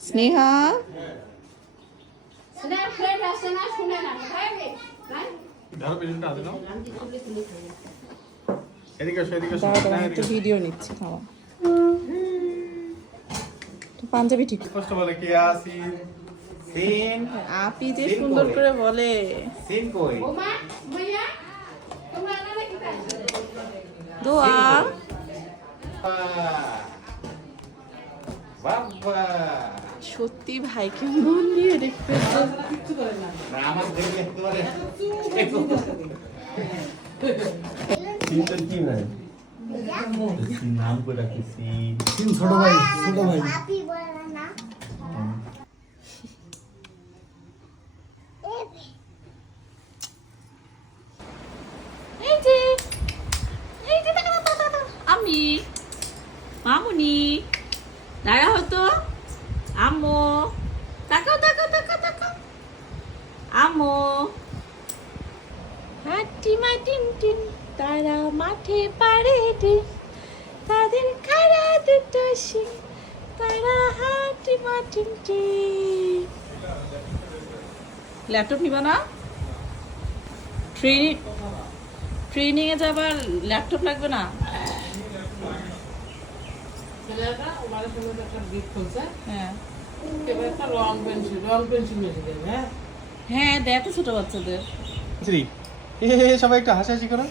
Sneha video নিচ্ছি খাওয়া পাঞ্জাবি ঠিক কষ্ট বলে কে আসি সিন আপি যে সুন্দর করে বলে সিন কই দোয়া বাবা সত্যি ভাইকে মন দিয়ে দেখতে না আমার দেখলে তোমারে সিনটা কি নাই সিন নাম করে রাখিছি সিন ছোট ভাই পাপি বলে না আমি মামুনি দাঁড়া হতো আম্মু তাকাও তাকাও তাকাও তাকাও আম্মু হাঁটি মাটিন টিন তারা মাঠে পারে ডিম তাদের খাড়া দুটো শিং তারা হাঁটি মাটিন টিন ল্যাপটপ নিবা না ট্রেনিং এ যাবার ল্যাপটপ লাগবে না ছেলেটা আমার সঙ্গে একটা গিফট করছে হ্যাঁ এবার একটা রং পেন্সিল নিয়ে দেবে হ্যাঁ হ্যাঁ দেয় তো ছোট বাচ্চাদের সবাই একটু হাসাহাসি করো